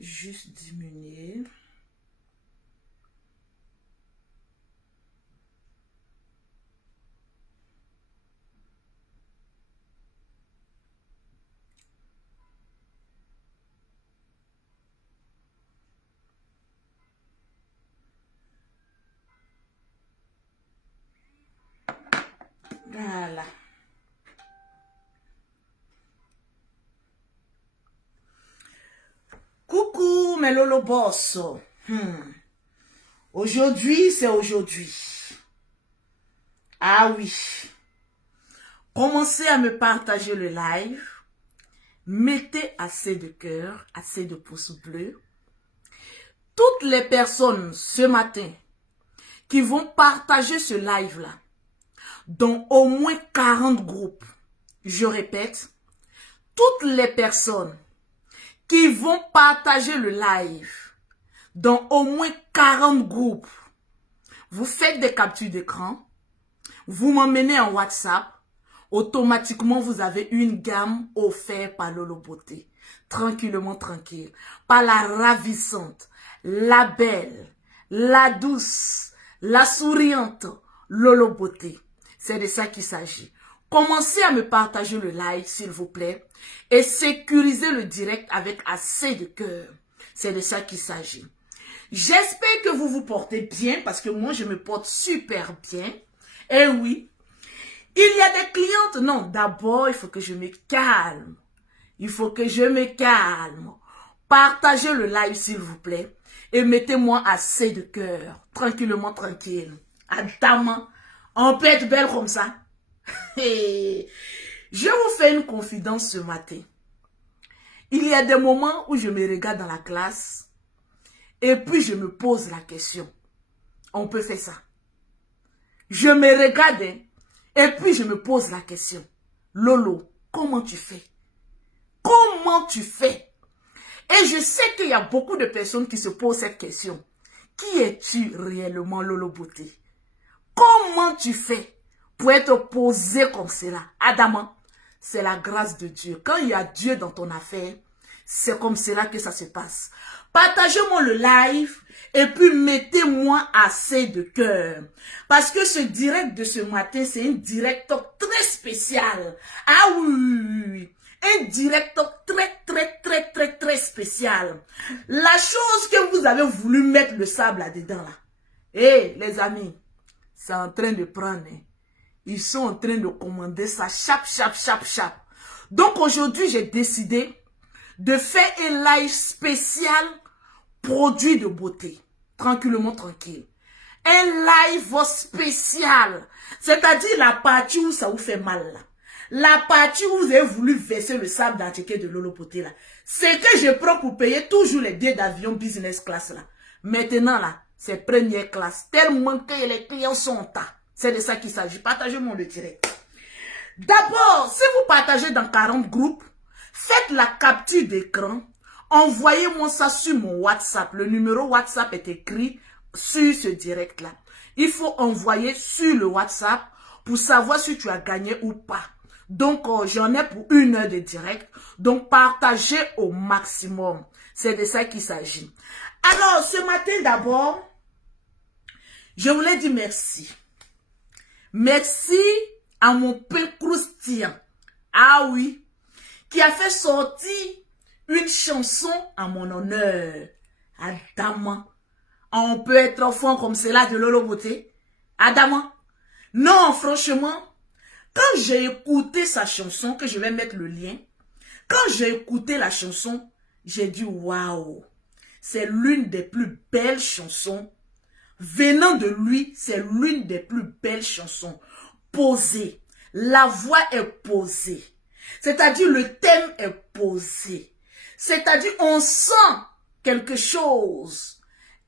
juste diminuer. Voilà. Coucou mes lolo boss. Aujourd'hui, c'est aujourd'hui. Ah oui. Commencez à me partager le live. Mettez assez de cœur, assez de pouces bleus. Toutes les personnes ce matin qui vont partager ce live-là dans au moins 40 groupes. Je répète, toutes les personnes qui vont partager le live dans au moins 40 groupes. Vous faites des captures d'écran, vous m'emmenez en WhatsApp, automatiquement vous avez une gamme offerte par Lolo Beauté. Tranquillement, tranquille. Par la ravissante, la belle, la douce, la souriante Lolo Beauté. C'est de ça qu'il s'agit. Commencez à me partager le live, s'il vous plaît, et sécurisez le direct avec assez de cœur. C'est de ça qu'il s'agit. J'espère que vous vous portez bien, parce que moi, je me porte super bien. Et oui, il y a des clientes. Non, d'abord, il faut que je me calme. Il faut que je me calme. Partagez le live, s'il vous plaît, et mettez-moi assez de cœur. Tranquillement, tranquille. Adamant, on peut être belle comme ça. Je vous fais une confidence ce matin. Il y a des moments où je me regarde dans la classe et puis je me pose la question. On peut faire ça. Je me regarde et puis je me pose la question. Lolo, comment tu fais? Comment tu fais? Et je sais qu'il y a beaucoup de personnes qui se posent cette question. Qui es-tu réellement, Lolo Beauté? Comment tu fais pour être posé comme cela? Adamant, c'est la grâce de Dieu. Quand il y a Dieu dans ton affaire, c'est comme cela que ça se passe. Partagez-moi le live et puis mettez-moi assez de cœur. Parce que ce direct de ce matin, c'est un direct très spécial. Ah oui, oui, oui. Un direct très spécial. La chose que vous avez voulu mettre le sable là-dedans là. Eh, les amis, c'est en train de prendre. Ils sont en train de commander ça. Chap. Donc aujourd'hui, j'ai décidé de faire un live spécial produit de beauté. Tranquillement, tranquille. Un live spécial. C'est-à-dire la partie où ça vous fait mal là. La partie où vous avez voulu verser le sable dans le ticket de Lolo Beauté là. C'est que je prends pour payer toujours les billets d'avion business class là. Maintenant là, c'est première classe. Tellement que les clients sont en tas. C'est de ça qu'il s'agit. Partagez-moi le direct. D'abord, si vous partagez dans 40 groupes, faites la capture d'écran. Envoyez-moi ça sur mon WhatsApp. Le numéro WhatsApp est écrit sur ce direct-là. Il faut envoyer sur le WhatsApp pour savoir si tu as gagné ou pas. Donc, j'en ai pour 1 heure de direct. Donc, partagez au maximum. C'est de ça qu'il s'agit. Alors, ce matin d'abord, je voulais dire merci. Merci à mon pain croustillant. Ah oui. Qui a fait sortir une chanson à mon honneur. Adamant. On peut être enfant comme cela de Lolo Beauté. Adamant. Non, franchement, quand j'ai écouté sa chanson, que je vais mettre le lien, quand j'ai écouté la chanson, j'ai dit waouh, c'est l'une des plus belles chansons. Venant de lui, c'est l'une des plus belles chansons. Posée. La voix est posée. C'est-à-dire le thème est posé. C'est-à-dire on sent quelque chose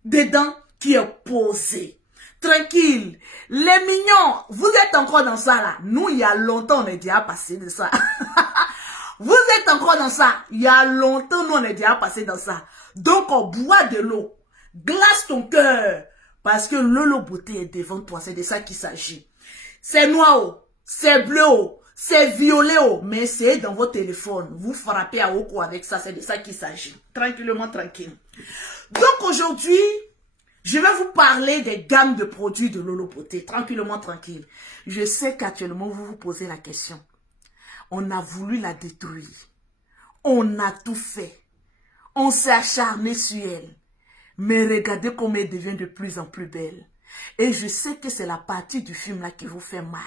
dedans qui est posé. Tranquille. Les mignons, vous êtes encore dans ça là. Nous, il y a longtemps, on est déjà passé de ça. Vous êtes encore dans ça. Il y a longtemps, nous, on est déjà passé dans ça. Donc, on boit de l'eau. Glace ton cœur. Parce que Lolo Beauté est devant toi. C'est de ça qu'il s'agit. C'est noir, c'est bleu, C'est violet, mais c'est dans votre téléphone. Vous frappez à Oko avec ça, c'est de ça qu'il s'agit. Tranquillement, tranquille. Donc aujourd'hui, je vais vous parler des gammes de produits de Lolo Beauté. Tranquillement, tranquille. Je sais qu'actuellement, vous vous posez la question. On a voulu la détruire. On a tout fait. On s'est acharné sur elle. Mais regardez comment elle devient de plus en plus belle. Et je sais que c'est la partie du film là qui vous fait mal.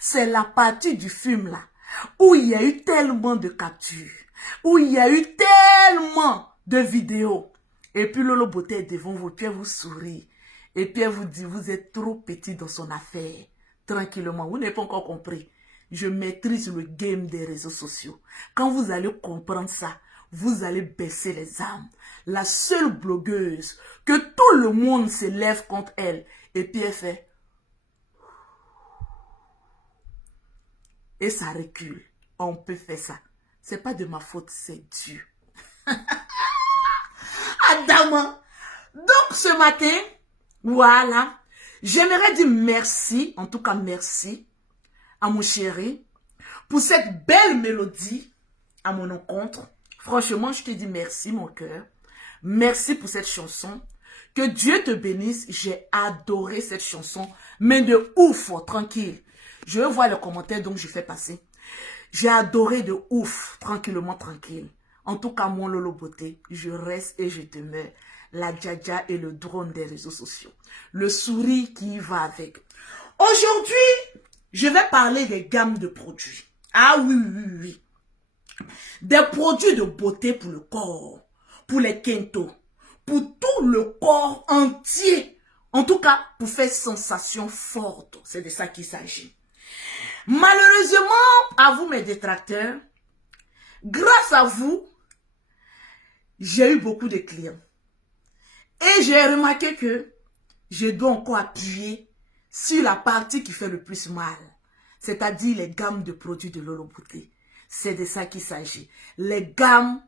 C'est la partie du film là où il y a eu tellement de captures, où il y a eu tellement de vidéos. Et puis Lolo Beauté est devant vous, puis elle vous sourit. Et puis elle vous dit, vous êtes trop petit dans son affaire. Tranquillement, vous n'avez pas encore compris. Je maîtrise le game des réseaux sociaux. Quand vous allez comprendre ça, vous allez baisser les armes. La seule blogueuse que tout le monde se lève contre elle. Et puis elle fait. Et ça recule. On peut faire ça. C'est pas de ma faute, c'est Dieu. Adama. Donc ce matin, voilà, j'aimerais dire merci, en tout cas merci, à mon chéri, pour cette belle mélodie à mon encontre. Franchement, je te dis merci, mon cœur. Merci pour cette chanson. Que Dieu te bénisse. J'ai adoré cette chanson. Mais de ouf, tranquille. Je vais voir les commentaires, donc je fais passer. J'ai adoré de ouf, tranquillement, tranquille. En tout cas, mon Lolo Beauté, je reste et je demeure la djaja et le drone des réseaux sociaux. Le sourire qui y va avec. Aujourd'hui, je vais parler des gammes de produits. Ah oui, oui, oui. Des produits de beauté pour le corps, pour les kentos, pour tout le corps entier. En tout cas, pour faire sensation forte. C'est de ça qu'il s'agit. Malheureusement, à vous mes détracteurs, grâce à vous, j'ai eu beaucoup de clients. Et j'ai remarqué que je dois encore appuyer sur la partie qui fait le plus mal. C'est-à-dire les gammes de produits de Lolo Beauté. C'est de ça qu'il s'agit. Les gammes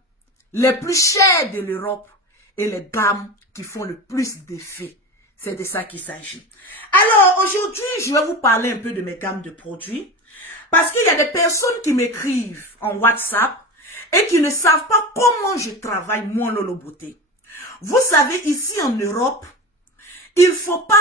les plus chères de l'Europe et les gammes qui font le plus d'effet. C'est de ça qu'il s'agit. Alors, aujourd'hui, je vais vous parler un peu de mes gammes de produits. Parce qu'il y a des personnes qui m'écrivent en WhatsApp et qui ne savent pas comment je travaille mon Lolo Beauté. Vous savez, ici en Europe, il ne faut pas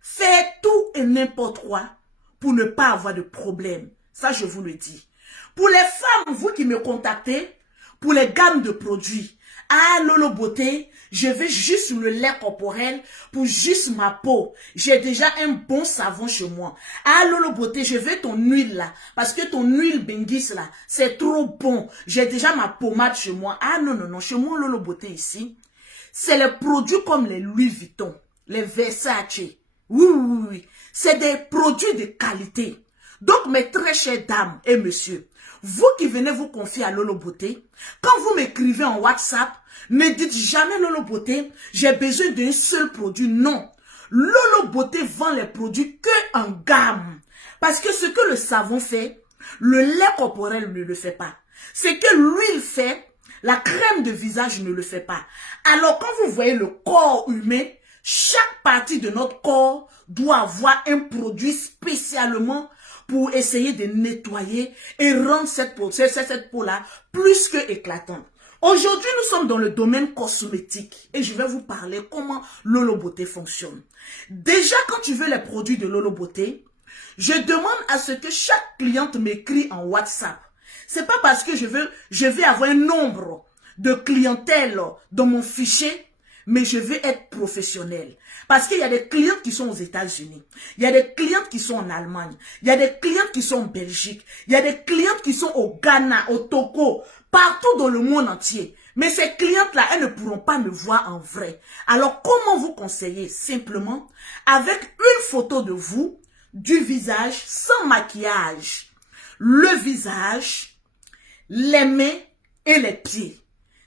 faire tout et n'importe quoi pour ne pas avoir de problème. Ça, je vous le dis. Pour les femmes, vous qui me contactez, pour les gammes de produits, ah, Lolo Beauté, je veux juste le lait corporel pour juste ma peau. J'ai déjà un bon savon chez moi. Ah, Lolo Beauté, je veux ton huile là. Parce que ton huile Bengis là, c'est trop bon. J'ai déjà ma pommade chez moi. Ah, non, non, non. Chez moi, Lolo Beauté ici, c'est les produits comme les Louis Vuitton, les Versace. Oui, oui, oui. C'est des produits de qualité. Donc, mes très chères dames et messieurs, vous qui venez vous confier à Lolo Beauté, quand vous m'écrivez en WhatsApp, ne dites jamais Lolo Beauté, j'ai besoin d'un seul produit. Non. Lolo Beauté vend les produits que en gamme. Parce que ce que le savon fait, le lait corporel ne le fait pas. Ce que l'huile fait, la crème de visage ne le fait pas. Alors quand vous voyez le corps humain, chaque partie de notre corps doit avoir un produit spécialement pour essayer de nettoyer et rendre cette peau-là plus que éclatante. Aujourd'hui, nous sommes dans le domaine cosmétique et je vais vous parler comment Lolo Beauté fonctionne. Déjà, quand tu veux les produits de Lolo Beauté, je demande à ce que chaque cliente m'écrit en WhatsApp. C'est pas parce que je vais avoir un nombre de clientèle dans mon fichier, mais je vais être professionnel. Parce qu'il y a des clientes qui sont aux États-Unis. Il y a des clientes qui sont en Allemagne. Il y a des clientes qui sont en Belgique. Il y a des clientes qui sont au Ghana, au Togo, partout dans le monde entier. Mais ces clientes-là, elles ne pourront pas me voir en vrai. Alors, comment vous conseiller? Simplement, avec une photo de vous, du visage, sans maquillage. Le visage, les mains et les pieds.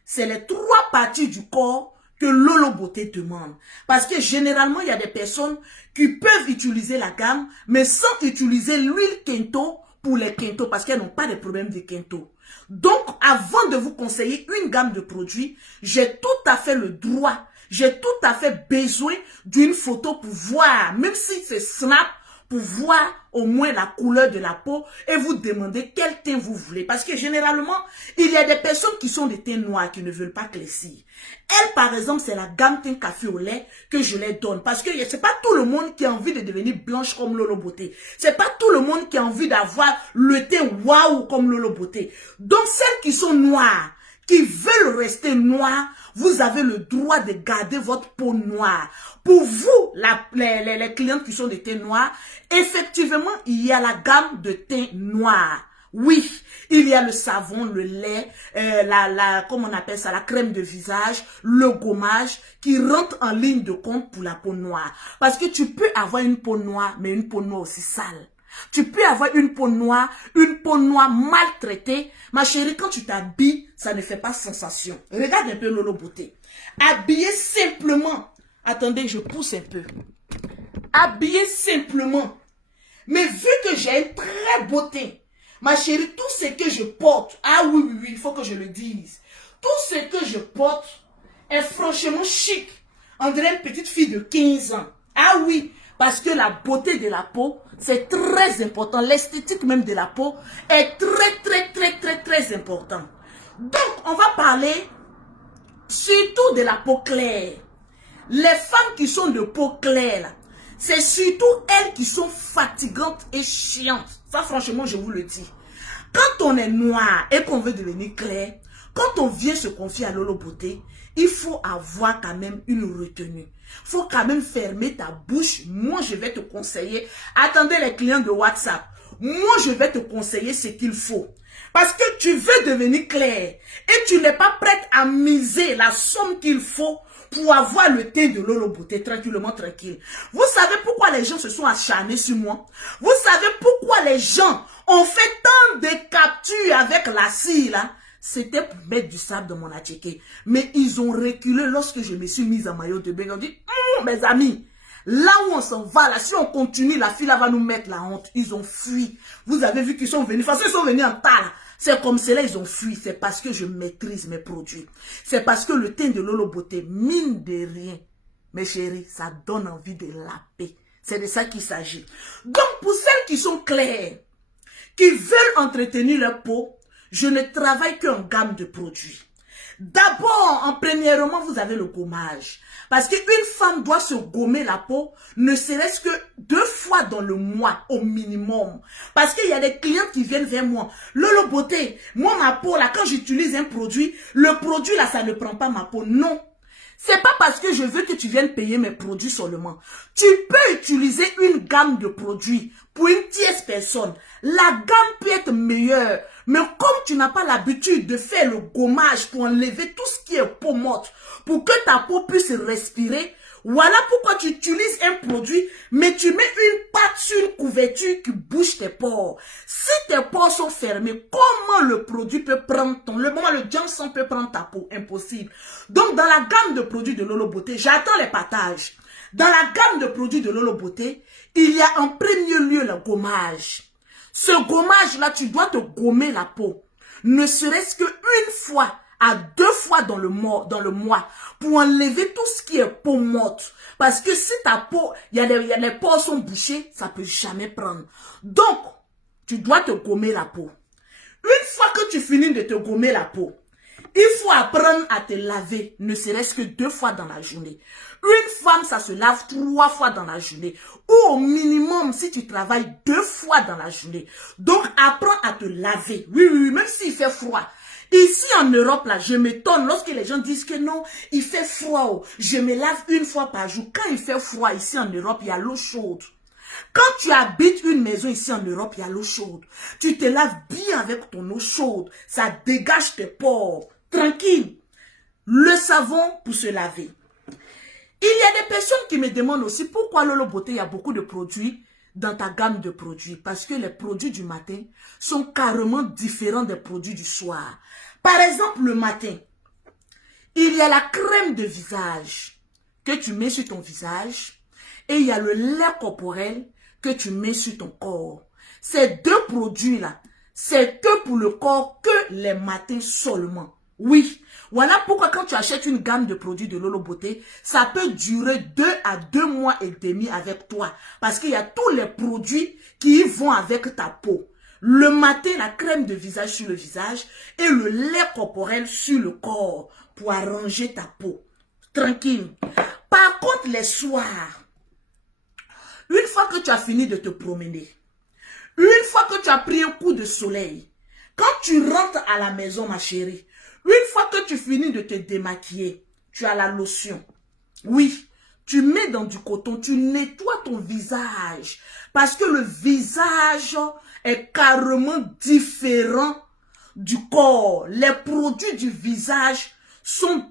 C'est les trois parties du corps que Lolo Beauté demande. Parce que généralement, il y a des personnes qui peuvent utiliser la gamme, mais sans utiliser l'huile Kento pour les Kento, parce qu'elles n'ont pas de problème de Kento. Donc, avant de vous conseiller une gamme de produits, j'ai tout à fait le droit, j'ai tout à fait besoin d'une photo pour voir, même si c'est Snap, pour voir, au moins la couleur de la peau et vous demandez quel teint vous voulez. Parce que généralement, il y a des personnes qui sont des teints noirs qui ne veulent pas éclaircir. Elle, par exemple, c'est la gamme teint café au lait que je les donne. Parce que c'est pas tout le monde qui a envie de devenir blanche comme Lolo Beauté. C'est pas tout le monde qui a envie d'avoir le teint waouh comme Lolo Beauté. Donc, celles qui sont noires, qui veulent rester noirs, vous avez le droit de garder votre peau noire. Pour vous, les clientes qui sont de teint noir, effectivement, il y a la gamme de teint noir. Oui, il y a le savon, le lait, comment on appelle ça, la crème de visage, le gommage qui rentre en ligne de compte pour la peau noire. Parce que tu peux avoir une peau noire, mais une peau noire aussi sale. Tu peux avoir une peau noire maltraitée. Ma chérie, quand tu t'habilles, ça ne fait pas sensation. Regarde un peu Lolo Beauté. Habillé simplement. Attendez, je pousse un peu. Habillé simplement. Mais vu que j'ai un très beau teint, ma chérie, tout ce que je porte, ah oui, oui, oui, il faut que je le dise. Tout ce que je porte est franchement chic. On dirait une petite fille de 15 ans. Ah oui, parce que la beauté de la peau, c'est très important. L'esthétique même de la peau est très important. Donc, on va parler surtout de la peau claire. Les femmes qui sont de peau claire, c'est surtout elles qui sont fatigantes et chiantes. Ça, franchement, je vous le dis. Quand on est noir et qu'on veut devenir clair, quand on vient se confier à Lolo Beauté, il faut avoir quand même une retenue. Il faut quand même fermer ta bouche. Moi, je vais te conseiller. Attendez les clients de WhatsApp. Moi, je vais te conseiller ce qu'il faut. Parce que tu veux devenir clair et tu n'es pas prête à miser la somme qu'il faut pour avoir le teint de Lolo Beauté tranquillement, tranquille. Vous savez pourquoi les gens se sont acharnés sur moi? Vous savez pourquoi les gens ont fait tant de captures avec la cire là? C'était pour mettre du sable dans mon attiqué. Mais ils ont reculé lorsque je me suis mise en maillot de bain. Ils ont dit, mes amis, là où on s'en va, là, si on continue, la fille là va nous mettre la honte. Ils ont fui. Vous avez vu qu'ils sont venus. Parce qu'ils sont venus en tas là. C'est comme cela, ils ont fui. C'est parce que je maîtrise mes produits. C'est parce que le teint de Lolo Beauté, mine de rien, mes chéris, ça donne envie de laper. C'est de ça qu'il s'agit. Donc, pour celles qui sont claires, qui veulent entretenir leur peau, je ne travaille qu'en gamme de produits. D'abord, premièrement, vous avez le gommage. Parce qu'une femme doit se gommer la peau, ne serait-ce que 2 fois dans le mois au minimum. Parce qu'il y a des clients qui viennent vers moi. Lolo Beauté, moi ma peau là, quand j'utilise un produit, le produit là, ça ne prend pas ma peau. Non. C'est pas parce que je veux que tu viennes payer mes produits seulement. Tu peux utiliser une gamme de produits pour une tierce personne. La gamme peut être meilleure. Mais comme tu n'as pas l'habitude de faire le gommage pour enlever tout ce qui est peau morte, pour que ta peau puisse respirer, voilà pourquoi tu utilises un produit, mais tu mets une pâte sur une couverture qui bouche tes pores. Si tes pores sont fermés, comment le produit peut prendre le Johnson peut prendre ta peau? Impossible. Donc, dans la gamme de produits de Lolo Beauté, j'attends les partages. Dans la gamme de produits de Lolo Beauté, il y a en premier lieu le gommage. Ce gommage-là, tu dois te gommer la peau. Ne serait-ce qu'une fois à 2 fois dans le mois pour enlever tout ce qui est peau morte. Parce que si ta peau, les pores sont bouchés, ça peut jamais prendre. Donc, tu dois te gommer la peau. Une fois que tu finis de te gommer la peau, il faut apprendre à te laver, ne serait-ce que 2 fois dans la journée. Une femme, ça se lave 3 fois dans la journée. Ou au minimum, si tu travailles 2 fois dans la journée. Donc, apprends à te laver. Oui, oui, même s'il fait froid. Ici en Europe, là, je m'étonne lorsque les gens disent que non, il fait froid. Oh, je me lave 1 fois par jour. Quand il fait froid ici en Europe, il y a l'eau chaude. Quand tu habites une maison ici en Europe, il y a l'eau chaude. Tu te laves bien avec ton eau chaude. Ça dégage tes pores. Tranquille. Le savon pour se laver. Il y a des personnes qui me demandent aussi pourquoi Lolo Beauté, il y a beaucoup de produits dans ta gamme de produits. Parce que les produits du matin sont carrément différents des produits du soir. Par exemple, le matin, il y a la crème de visage que tu mets sur ton visage et il y a le lait corporel que tu mets sur ton corps. Ces 2 produits-là, c'est que pour le corps, que les matins seulement. Oui, Voilà pourquoi quand tu achètes une gamme de produits de Lolo Beauté, ça peut durer 2 à 2 mois et demi avec toi. Parce qu'il y a tous les produits qui vont avec ta peau. Le matin, la crème de visage sur le visage et le lait corporel sur le corps pour arranger ta peau. Tranquille. Par contre, les soirs, une fois que tu as fini de te promener, une fois que tu as pris un coup de soleil, quand tu rentres à la maison, ma chérie, une fois que tu finis de te démaquiller, tu as la lotion. Oui, tu mets dans du coton, tu nettoies ton visage. Parce que le visage est carrément différent du corps. Les produits du visage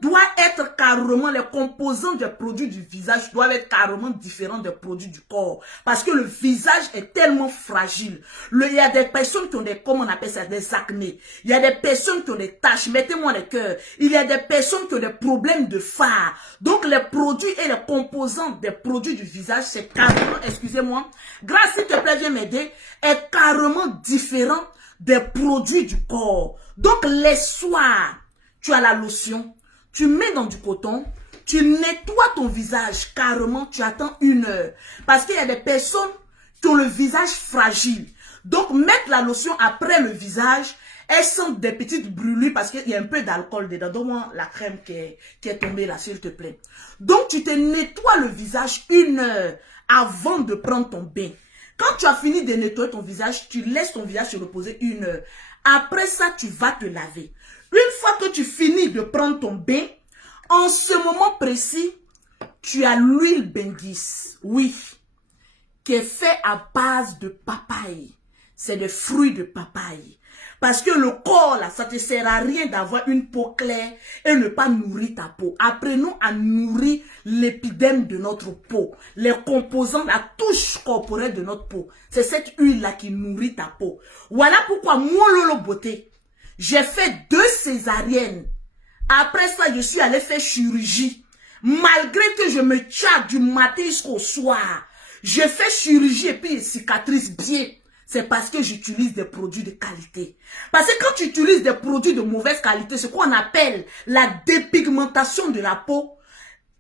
doivent être carrément, les composants des produits du visage doivent être carrément différents des produits du corps. Parce que le visage est tellement fragile. Il y a des personnes qui ont des, comment on appelle ça, des acnés. Il y a des personnes qui ont des taches. Mettez-moi le cœur. Il y a des personnes qui ont des problèmes de fard. Donc les produits et les composants des produits du visage, c'est carrément, excusez-moi, grâce s'il te plaît, viens m'aider, est carrément différent des produits du corps. Donc les soirs, tu as la lotion, tu mets dans du coton, tu nettoies ton visage carrément, tu attends 1 heure. Parce qu'il y a des personnes qui ont le visage fragile. Donc, mettre la lotion après le visage, elles sentent des petites brûlures parce qu'il y a un peu d'alcool dedans. Donne-moi la crème qui est tombée là, s'il te plaît. Donc, tu te nettoies le visage 1 heure avant de prendre ton bain. Quand tu as fini de nettoyer ton visage, tu laisses ton visage se reposer 1 heure. Après ça, tu vas te laver. Une fois que tu finis de prendre ton bain, en ce moment précis, tu as l'huile Benguis, oui, qui est fait à base de papaye. C'est des fruits de papaye. Parce que le corps, là, ça ne te sert à rien d'avoir une peau claire et ne pas nourrir ta peau. Apprenons à nourrir l'épiderme de notre peau. Les composants, la touche corporelle de notre peau. C'est cette huile-là qui nourrit ta peau. Voilà pourquoi moi, Lolo Beauté, j'ai fait 2 césariennes. Après ça, je suis allée faire chirurgie. Malgré que je me tchatte du matin jusqu'au soir, je fais chirurgie et puis cicatrice bien. C'est parce que j'utilise des produits de qualité. Parce que quand tu utilises des produits de mauvaise qualité, ce qu'on appelle la dépigmentation de la peau.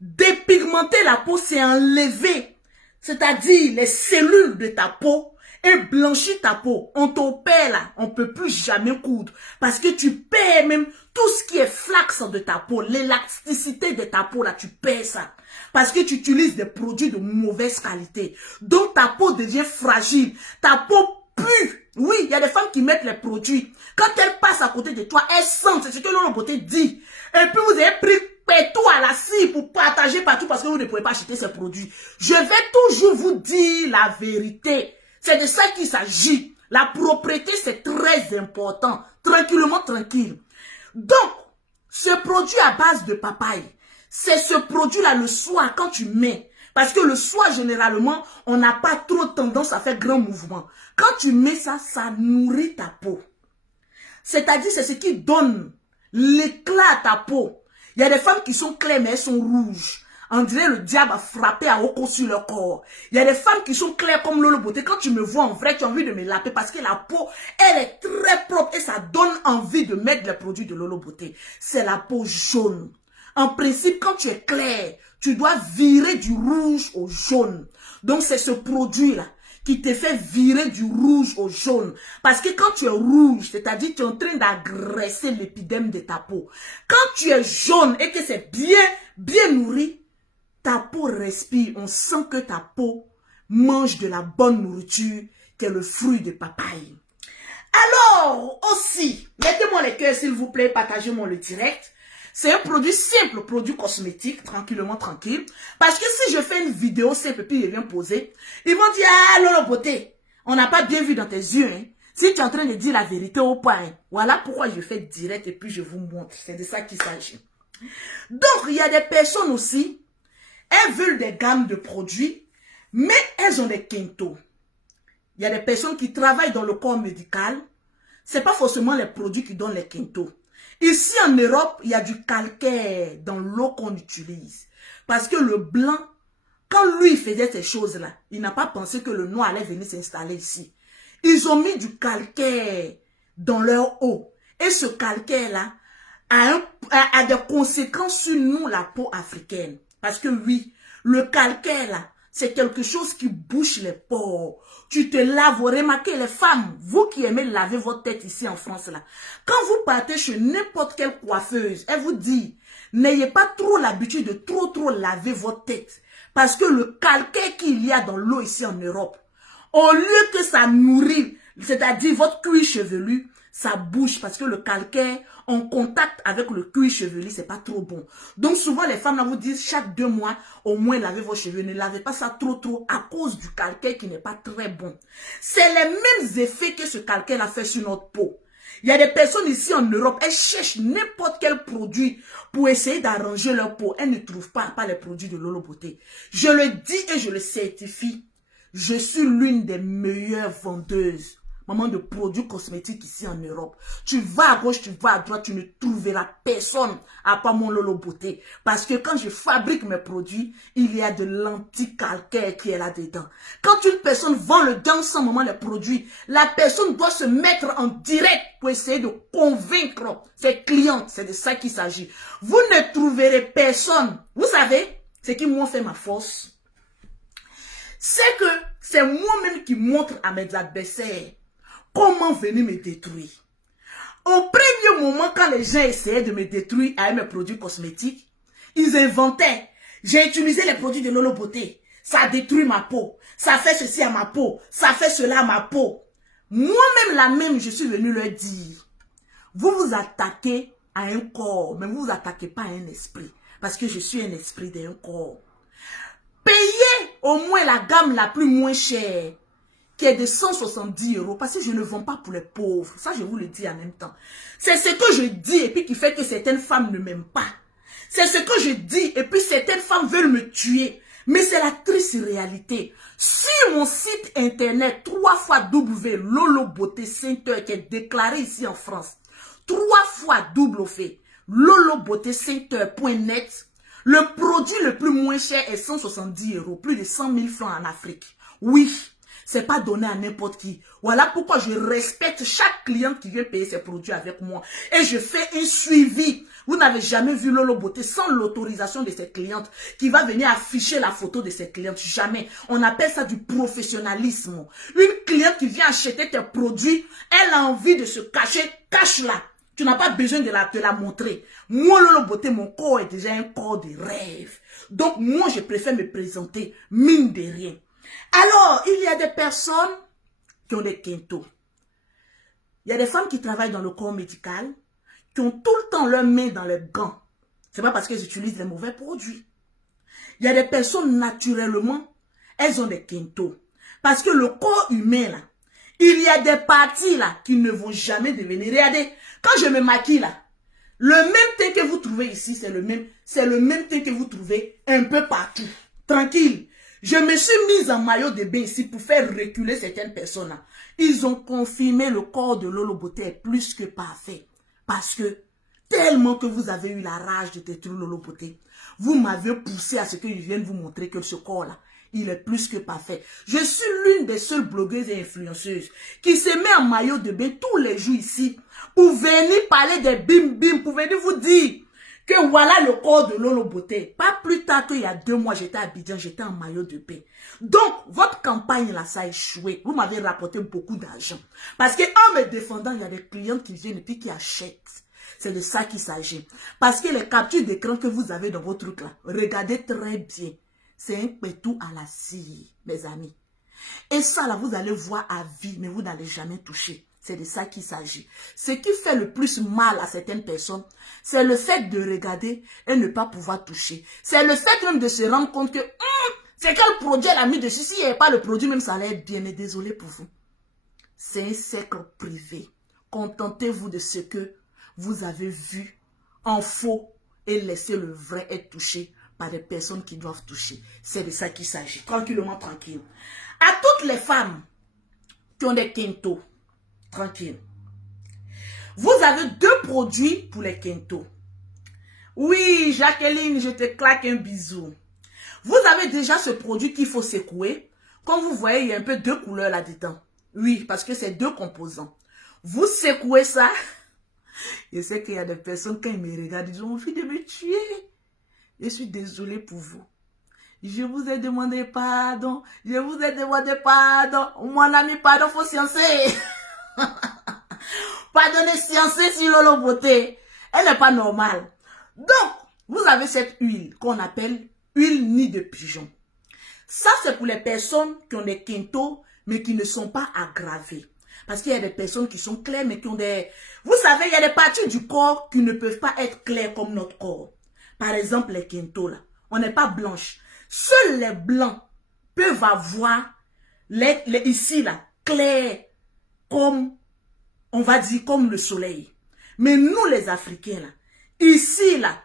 Dépigmenter la peau, c'est enlever, c'est-à-dire les cellules de ta peau et blanchir ta peau. On t'opère là, on ne peut plus jamais coudre. Parce que tu perds même tout ce qui est flax de ta peau, l'élasticité de ta peau là, tu perds ça. Parce que tu utilises des produits de mauvaise qualité. Donc ta peau devient fragile, ta peau pue. Oui, il y a des femmes qui mettent les produits. Quand elles passent à côté de toi, elles sentent, c'est ce que Lolo Beauté dit. Et puis vous avez pris tout à la scie pour partager partout parce que vous ne pouvez pas acheter ces produits. Je vais toujours vous dire la vérité. C'est de ça qu'il s'agit. La propriété, c'est très important. Tranquillement, tranquille. Donc, ce produit à base de papaye, c'est ce produit-là le soir quand tu mets. Parce que le soir, généralement, on n'a pas trop tendance à faire grand mouvement. Quand tu mets ça, ça nourrit ta peau. C'est-à-dire, c'est ce qui donne l'éclat à ta peau. Il y a des femmes qui sont claires, mais elles sont rouges. On dirait le diable a frappé à haut sur leur corps. Il y a des femmes qui sont claires comme Lolo Beauté. Quand tu me vois en vrai, tu as envie de me laver parce que la peau, elle est très propre et ça donne envie de mettre les produits de Lolo Beauté. C'est la peau jaune. En principe, quand tu es clair, tu dois virer du rouge au jaune. Donc, c'est ce produit-là qui te fait virer du rouge au jaune. Parce que quand tu es rouge, c'est-à-dire que tu es en train d'agresser l'épiderme de ta peau. Quand tu es jaune et que c'est bien nourri, ta peau respire. On sent que ta peau mange de la bonne nourriture, qui est le fruit de papaye. Alors, aussi, mettez-moi les cœurs s'il vous plaît, partagez-moi le direct. C'est un produit simple, produit cosmétique, tranquillement, tranquille. Parce que si je fais une vidéo simple, puis je viens poser, ils vont dire, ah, Lolo Beauté, on n'a pas bien vu dans tes yeux, hein. Si tu es en train de dire la vérité au point, voilà pourquoi je fais direct et puis je vous montre. C'est de ça qu'il s'agit. Donc, il y a des personnes aussi, elles veulent des gammes de produits, mais elles ont des quintos. Il y a des personnes qui travaillent dans le corps médical. Ce n'est pas forcément les produits qui donnent les quintos. Ici en Europe, il y a du calcaire dans l'eau qu'on utilise. Parce que le blanc, quand lui faisait ces choses-là, il n'a pas pensé que le noir allait venir s'installer ici. Ils ont mis du calcaire dans leur eau. Et ce calcaire-là a des conséquences sur nous, la peau africaine. Parce que oui, le calcaire, là, c'est quelque chose qui bouche les pores. Tu te laves, vous remarquez les femmes, vous qui aimez laver votre tête ici en France, là. Quand vous partez chez n'importe quelle coiffeuse, elle vous dit, n'ayez pas trop l'habitude de trop laver votre tête. Parce que le calcaire qu'il y a dans l'eau ici en Europe, au lieu que ça nourrit, c'est-à-dire votre cuir chevelu, ça bouge parce que le calcaire en contact avec le cuir chevelu, c'est pas trop bon. Donc souvent les femmes là vous disent chaque 2 mois au moins lavez vos cheveux, ne lavez pas ça trop à cause du calcaire qui n'est pas très bon. C'est les mêmes effets que ce calcaire a fait sur notre peau. Il y a des personnes ici en Europe, elles cherchent n'importe quel produit pour essayer d'arranger leur peau. Elles ne trouvent pas les produits de Lolo Beauté. Je le dis et je le certifie. Je suis l'une des meilleures vendeuses, maman, de produits cosmétiques ici en Europe. Tu vas à gauche, tu vas à droite, tu ne trouveras personne à part mon Lolo Beauté. Parce que quand je fabrique mes produits, il y a de l'anti-calcaire qui est là-dedans. Quand une personne vend le dans son moment les produits, la personne doit se mettre en direct pour essayer de convaincre ses clientes. C'est de ça qu'il s'agit. Vous ne trouverez personne. Vous savez, ce qui m'a fait ma force, c'est que c'est moi-même qui montre à mes adversaires comment venir me détruire. Au premier moment, quand les gens essayaient de me détruire avec mes produits cosmétiques, ils inventaient. J'ai utilisé les produits de Lolo Beauté. Ça détruit ma peau. Ça fait ceci à ma peau. Ça fait cela à ma peau. Moi-même, je suis venue leur dire, vous vous attaquez à un corps, mais vous ne vous attaquez pas à un esprit. Parce que je suis un esprit d'un corps. Payez au moins la gamme la plus moins chère, qui est de 170 €, parce que je ne vends pas pour les pauvres. Ça, je vous le dis en même temps. C'est ce que je dis et puis qui fait que certaines femmes ne m'aiment pas. C'est ce que je dis et puis certaines femmes veulent me tuer. Mais c'est la triste réalité. Sur mon site internet, 3 fois W, Lolo Beauté Center, qui est déclaré ici en France, 3 fois double fait, lolobeautecenter.net, le produit le plus moins cher est 170 €, plus de 100 000 francs en Afrique. Oui, c'est pas donné à n'importe qui. Voilà pourquoi je respecte chaque client qui vient payer ses produits avec moi. Et je fais un suivi. Vous n'avez jamais vu Lolo Beauté sans l'autorisation de ses clientes qui va venir afficher la photo de ses clientes. Jamais. On appelle ça du professionnalisme. Une cliente qui vient acheter tes produits, elle a envie de se cacher, cache-la. Tu n'as pas besoin de te la montrer. Moi, Lolo Beauté, mon corps est déjà un corps de rêve. Donc, moi, je préfère me présenter, mine de rien. Alors, il y a des personnes qui ont des quintos. Il y a des femmes qui travaillent dans le corps médical, qui ont tout le temps leurs mains dans les gants. C'est pas parce qu'elles utilisent les mauvais produits. Il y a des personnes, naturellement, elles ont des quintos. Parce que le corps humain, là, il y a des parties là qui ne vont jamais devenir. Regardez, quand je me maquille là, le même teint que vous trouvez ici, c'est le même teint que vous trouvez un peu partout. Tranquille. Je me suis mise en maillot de bain ici pour faire reculer certaines personnes là. Ils ont confirmé le corps de Lolo Beauté est plus que parfait. Parce que tellement que vous avez eu la rage de détruire Lolo Beauté, vous m'avez poussé à ce que je vienne vous montrer que ce corps là, il est plus que parfait. Je suis l'une des seules blogueuses et influenceuses qui se met en maillot de bain tous les jours ici pour venir parler des bim-bim, pour venir vous dire que voilà le corps de Lolo Beauté. Pas plus tard qu'il y a 2 mois, j'étais à Abidjan, j'étais en maillot de bain. Donc, votre campagne là, ça a échoué. Vous m'avez rapporté beaucoup d'argent. Parce qu'en me défendant, il y a des clientes qui viennent et puis qui achètent. C'est de ça qu'il s'agit. Parce que les captures d'écran que vous avez dans vos trucs là, regardez très bien. C'est un pétou à la scie, mes amis. Et ça, là, vous allez voir à vie, mais vous n'allez jamais toucher. C'est de ça qu'il s'agit. Ce qui fait le plus mal à certaines personnes, c'est le fait de regarder et ne pas pouvoir toucher. C'est le fait même de se rendre compte que, c'est quel produit elle a mis dessus. S'il n'y avait pas le produit, même ça allait être bien. Mais désolé pour vous. C'est un secret privé. Contentez-vous de ce que vous avez vu en faux et laissez le vrai être touché par des personnes qui doivent toucher. C'est de ça qu'il s'agit. Tranquillement, tranquille. À toutes les femmes qui ont des quintos, tranquille. Vous avez 2 produits pour les quintos. Oui, Jacqueline, je te claque un bisou. Vous avez déjà ce produit qu'il faut secouer. Comme vous voyez, il y a un peu 2 couleurs là-dedans. Oui, parce que c'est 2 composants. Vous secouez ça. Je sais qu'il y a des personnes, quand ils me regardent, ils ont envie de me tuer. Je suis désolée pour vous. Je vous ai demandé pardon. Je vous ai demandé pardon. Mon ami, pardon, faut sciencer. Pardonnez, sciencer sur Lolo Beauté. Elle n'est pas normale. Donc, vous avez cette huile qu'on appelle huile nid de pigeon. Ça, c'est pour les personnes qui ont des quintos, mais qui ne sont pas aggravées. Parce qu'il y a des personnes qui sont claires, mais qui ont des... Vous savez, il y a des parties du corps qui ne peuvent pas être claires comme notre corps. Par exemple, les quintos, là. On n'est pas blanche. Seuls les blancs peuvent avoir, ici, là, clairs, comme, on va dire, comme le soleil. Mais nous, les Africains, là, ici, là,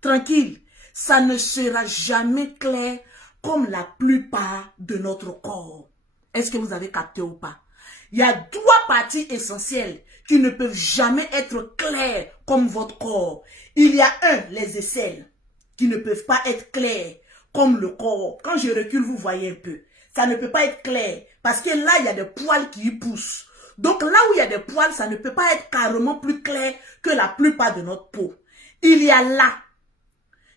tranquille, ça ne sera jamais clair comme la plupart de notre corps. Est-ce que vous avez capté ou pas? Il y a trois parties essentielles qui ne peuvent jamais être claires comme votre corps. Il y a les aisselles, qui ne peuvent pas être claires comme le corps. Quand je recule, vous voyez un peu. Ça ne peut pas être clair, parce que là, il y a des poils qui y poussent. Donc là où il y a des poils, ça ne peut pas être carrément plus clair que la plupart de notre peau. Il y a là,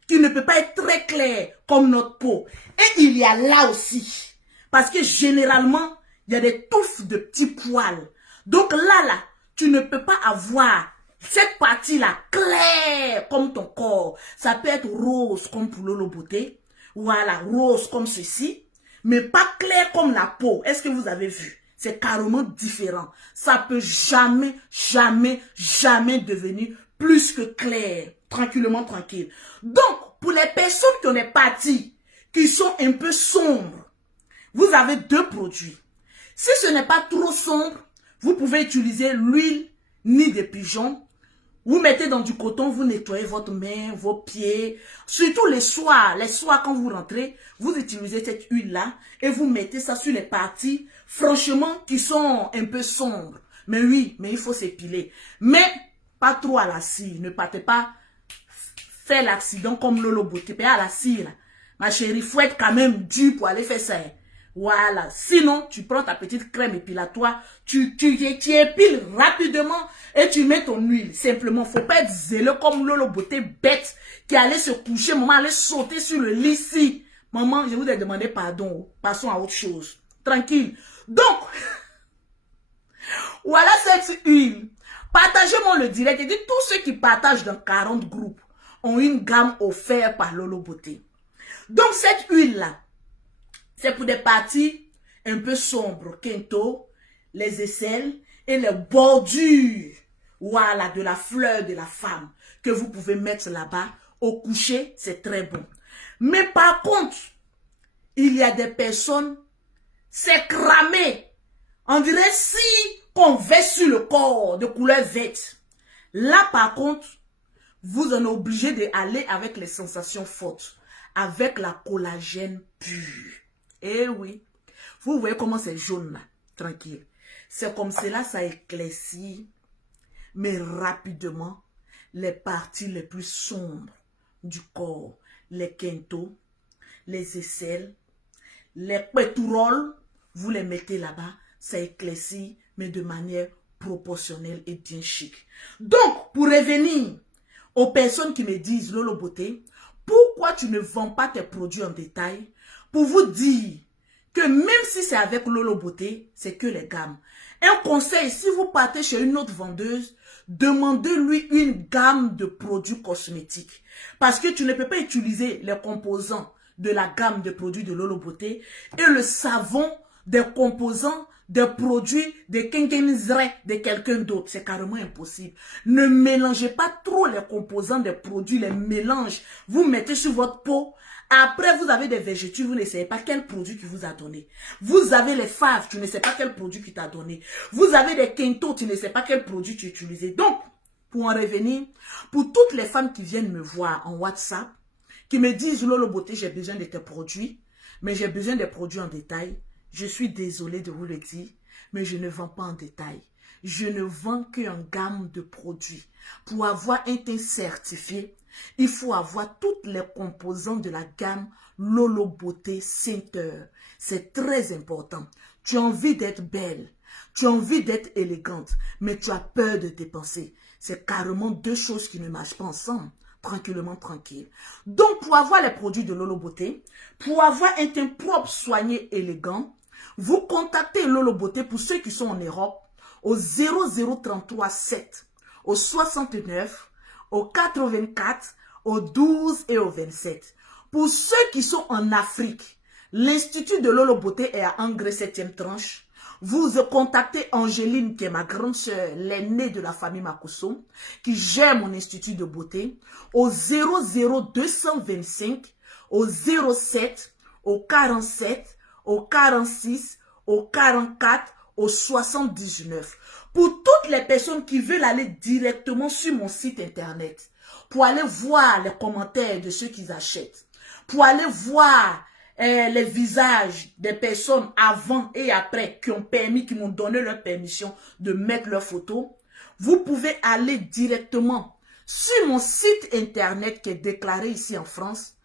qui ne peut pas être très clair comme notre peau. Et il y a là aussi. Parce que généralement, il y a des touffes de petits poils. Donc là, tu ne peux pas avoir cette partie-là claire comme ton corps. Ça peut être rose comme pour Lolo Beauté. Voilà, rose comme ceci. Mais pas clair comme la peau. Est-ce que vous avez vu? C'est carrément différent. Ça peut jamais, jamais, jamais devenir plus que clair. Tranquillement, tranquille. Donc, pour les personnes qui ont des parties qui sont un peu sombres, vous avez deux produits. Si ce n'est pas trop sombre, vous pouvez utiliser l'huile nid de pigeon. Vous mettez dans du coton, vous nettoyez votre main, vos pieds. Surtout les soirs quand vous rentrez, vous utilisez cette huile-là et vous mettez ça sur les parties, franchement, qui sont un peu sombres. Mais oui, mais il faut s'épiler. Mais pas trop à la cire. Ne partez pas faire l'accident comme Lolo Beauté. À la cire, ma chérie, il faut être quand même dur pour aller faire ça. Voilà. Sinon, tu prends ta petite crème épilatoire, tu épiles rapidement et tu mets ton huile. Simplement, faut pas être zéleux comme Lolo Beauté bête qui allait se coucher, maman allait sauter sur le lit ici. Maman, je vous ai demandé pardon. Passons à autre chose. Tranquille. Donc, voilà cette huile. Partagez-moi le direct et dites tous ceux qui partagent dans 40 groupes ont une gamme offerte par Lolo Beauté. Donc, cette huile-là, c'est pour des parties un peu sombres, quinto, les aisselles et les bordures, voilà, de la fleur de la femme que vous pouvez mettre là-bas. Au coucher, c'est très bon. Mais par contre, il y a des personnes, c'est cramé. On dirait si qu'on veste sur le corps de couleur verte. Là, par contre, vous en êtes obligé d'aller avec les sensations fortes, avec la collagène pure. Eh oui, vous voyez comment c'est jaune là, tranquille. C'est comme cela, ça éclaircit, mais rapidement, les parties les plus sombres du corps, les quintos, les aisselles, les pétouroles, vous les mettez là-bas, ça éclaircit, mais de manière proportionnelle et bien chic. Donc, pour revenir aux personnes qui me disent, Lolo Beauté, pourquoi tu ne vends pas tes produits en détail? Pour vous dire que même si c'est avec Lolo Beauté, c'est que les gammes. Un conseil, si vous partez chez une autre vendeuse, demandez-lui une gamme de produits cosmétiques. Parce que tu ne peux pas utiliser les composants de la gamme de produits de Lolo Beauté et le savon des composants des produits de Kinkenizre de quelqu'un d'autre. C'est carrément impossible. Ne mélangez pas trop les composants des produits, les mélanges. Vous mettez sur votre peau. Après, vous avez des végétaux, vous ne savez pas quel produit qui vous a donné. Vous avez les faves, tu ne sais pas quel produit qui t'a donné. Vous avez des quintos, tu ne sais pas quel produit tu utilises. Donc, pour en revenir, pour toutes les femmes qui viennent me voir en WhatsApp, qui me disent, Lolo Beauté, j'ai besoin de tes produits, mais j'ai besoin des produits en détail. Je suis désolée de vous le dire, mais je ne vends pas en détail. Je ne vends qu'en gamme de produits. Pour avoir un teint certifié, il faut avoir toutes les composants de la gamme Lolo Beauté Center. C'est très important. Tu as envie d'être belle, tu as envie d'être élégante, mais tu as peur de dépenser. C'est carrément deux choses qui ne marchent pas ensemble. Tranquillement, tranquille. Donc, pour avoir les produits de Lolo Beauté, pour avoir un teint propre, soigné, élégant, vous contactez Lolo Beauté pour ceux qui sont en Europe au 0033 7, au 69, au 84, au 12 et au 27. Pour ceux qui sont en Afrique, l'Institut de Lolo Beauté est à Angré 7e tranche. Vous contactez Angéline, qui est ma grande sœur, l'aînée de la famille Makosso, qui gère mon institut de beauté, au 00225, au 07, au 47, au 46, au 44, au 79. Pour toutes les personnes qui veulent aller directement sur mon site internet, pour aller voir les commentaires de ceux qui achètent, pour aller voir les visages des personnes avant et après qui m'ont donné leur permission de mettre leurs photos, vous pouvez aller directement sur mon site internet qui est déclaré ici en France,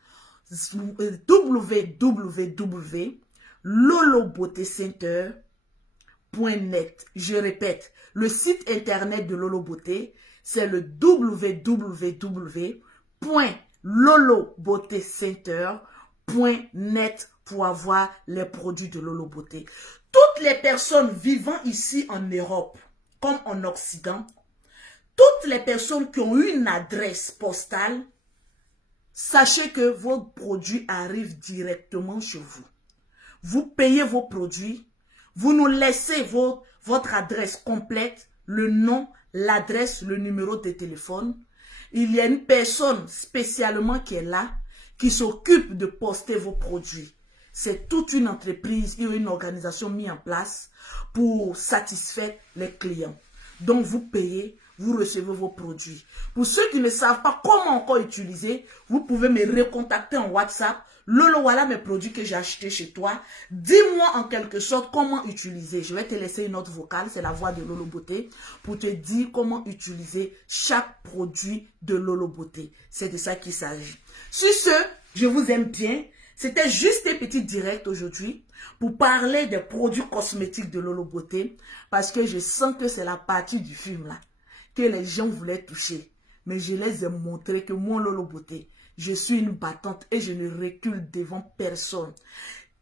www.lolobeautécenter.net. Je répète, le site internet de Lolo Beauté, c'est le www.lolobeautécenter.net pour avoir les produits de Lolo Beauté. Toutes les personnes vivant ici en Europe, comme en Occident, toutes les personnes qui ont une adresse postale, sachez que vos produits arrivent directement chez vous. Vous payez vos produits, vous nous laissez votre adresse complète, le nom, l'adresse, le numéro de téléphone. Il y a une personne spécialement qui est là, qui s'occupe de poster vos produits. C'est toute une entreprise et une organisation mise en place pour satisfaire les clients. Donc vous payez, vous recevez vos produits. Pour ceux qui ne savent pas comment encore utiliser, vous pouvez me recontacter en WhatsApp. Lolo, voilà mes produits que j'ai achetés chez toi. Dis-moi en quelque sorte comment utiliser. Je vais te laisser une note vocale, c'est la voix de Lolo Beauté, pour te dire comment utiliser chaque produit de Lolo Beauté. C'est de ça qu'il s'agit. Sur ce, je vous aime bien. C'était juste un petit direct aujourd'hui pour parler des produits cosmétiques de Lolo Beauté, parce que je sens que c'est la partie du film là que les gens voulaient toucher. Mais je les ai montré que moi, Lolo Beauté, je suis une battante et je ne recule devant personne.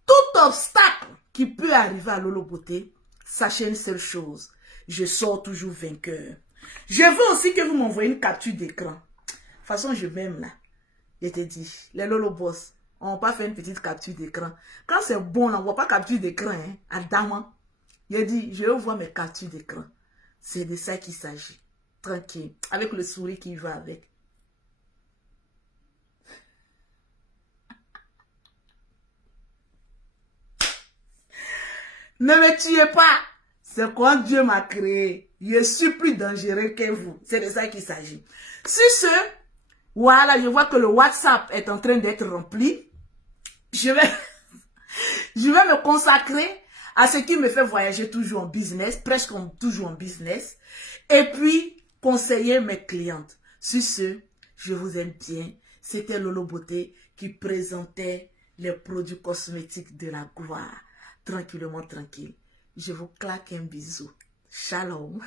Tout obstacle qui peut arriver à Lolo Beauté, sachez une seule chose, je sors toujours vainqueur. Je veux aussi que vous m'envoyez une capture d'écran. De toute façon, je m'aime là. Je te dis, les Lolo Boss, on va pas faire une petite capture d'écran. Quand c'est bon, on ne voit pas capture d'écran. Hein, à Daman. Il dit, je veux voir mes captures d'écran. C'est de ça qu'il s'agit. Tranquille. Avec le sourire qui va avec. Ne me tuez pas. C'est quand Dieu m'a créé. Je suis plus dangereux que vous. C'est de ça qu'il s'agit. Sur ce, voilà, je vois que le WhatsApp est en train d'être rempli. Je vais me consacrer à ce qui me fait voyager toujours en business, presque toujours en business. Et puis, conseiller mes clientes. Sur ce, je vous aime bien. C'était Lolo Beauté qui présentait les produits cosmétiques de la gloire. Tranquillement, tranquille. Je vous claque un bisou. Shalom.